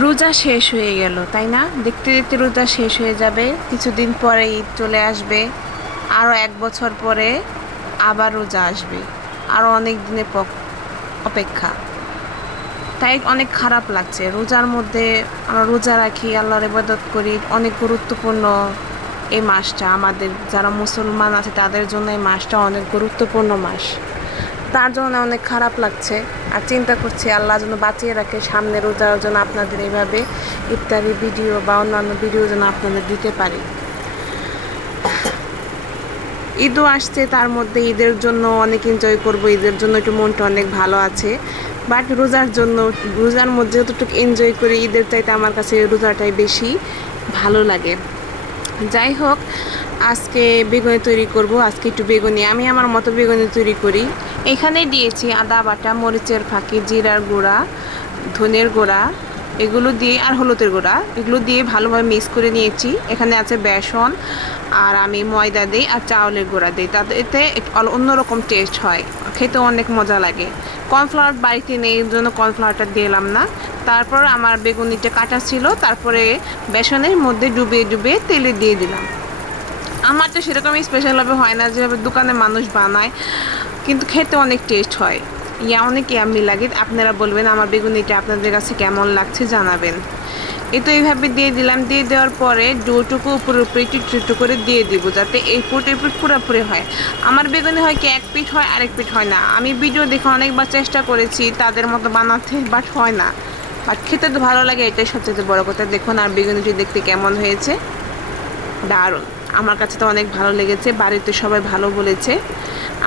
রোজা শেষ হয়ে গেল, তাই না? দেখতে দেখতে রোজা শেষ হয়ে যাবে, কিছুদিন পরে ঈদ চলে আসবে, আরও 1 বছর পরে আবার রোজা আসবে, আরও অনেক দিনের অপেক্ষা। তাই অনেক খারাপ লাগছে। রোজার মধ্যে আমরা রোজা রাখি, আল্লাহর ইবাদত করি, অনেক গুরুত্বপূর্ণ এই মাসটা। আমাদের যারা মুসলমান আছে তাদের জন্য এই মাসটা অনেক গুরুত্বপূর্ণ মাস। তার জন্য অনেক খারাপ লাগছে, আর চিন্তা করছি আল্লাহ যেন বাঁচিয়ে রাখে, সামনে রোজার জন্য আপনাদের এইভাবে ইফতারি ভিডিও বা অন্যান্য ভিডিও যেন আপনাদের দিতে পারি। ঈদও আসছে, তার মধ্যে ঈদের জন্য অনেক এনজয় করব, ঈদের জন্য একটু মনটা অনেক ভালো আছে। বাট রোজার মধ্যে যতটুকু এনজয় করি, ঈদের চাইতে আমার কাছে রোজাটাই বেশি ভালো লাগে। যাই হোক, আজকে বেগুনি তৈরি করব। আজকে একটু বেগুনি আমি আমার মতো বেগুনি তৈরি করি। এখানে দিয়েছি আদা বাটা, মরিচের ফাঁকি, জিরার গুঁড়া, ধনের গুঁড়া, এগুলো দিয়ে আর হলুদের গুঁড়া, এগুলো দিয়ে ভালোভাবে মিক্স করে নিয়েছি। এখানে আছে বেসন, আর আমি ময়দা দিই আর চাউলের গুঁড়া দিই, তাতে এতে অন্যরকম টেস্ট হয়, খেতে অনেক মজা লাগে। কর্নফ্লাওয়ার বাড়িতে নেই, এই জন্য কর্নফ্লাওয়ারটা দিলাম না। তারপর আমার বেগুনিটা কাটা ছিল, তারপরে বেসনের মধ্যে ডুবিয়ে ডুবিয়ে তেলে দিয়ে দিলাম। আমারটা সেরকম স্পেশালভাবে হয় না যেভাবে দোকানে মানুষ বানায়, কিন্তু খেতে অনেক টেস্ট হয়, অনেক ইয়াম্মি লাগে। আপনারা বলবেন আমার বেগুনিটা আপনাদের কাছে কেমন লাগছে, জানাবেন। এই তো এইভাবে দিয়ে দিলাম। দিয়ে দেওয়ার পরে ডোটুকু উপরে উপরে একটু একটু করে দিয়ে দিব, যাতে এই ফুট পুরোপুরি হয়। আমার বেগুনি হয় কি, এক পিঠ হয় আরেক পিঠ হয় না। আমি ভিডিও দেখে অনেকবার চেষ্টা করেছি তাদের মতো বানাতে, বাট হয় না। বাট খেতে তো ভালো লাগে, এটাই সবচেয়ে বড় কথা। দেখুন আর বেগুনিটি দেখতে কেমন হয়েছে, দারুণ। আমার কাছে তো অনেক ভালো লেগেছে, বাড়িতে সবাই ভালো বলেছে।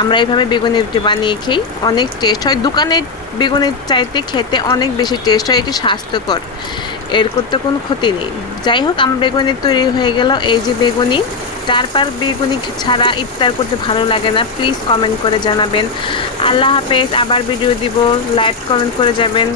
আমরা এইভাবে বেগুনি রুটি বানিয়ে খেই, অনেক টেস্ট হয়। দোকানের বেগুনের চাইতে খেতে অনেক বেশি টেস্ট হয়, এটি স্বাস্থ্যকর, এর করতে কোনো ক্ষতি নেই। যাই হোক, আমার বেগুনি তৈরি হয়ে গেল। এই যে বেগুনি, তারপর বেগুনি ছাড়া ইফতার করতে ভালো লাগে না, প্লিজ কমেন্ট করে জানাবেন। আল্লাহ হাফেজ, আবার ভিডিও দিব, লাইক কমেন্ট করে যাবেন।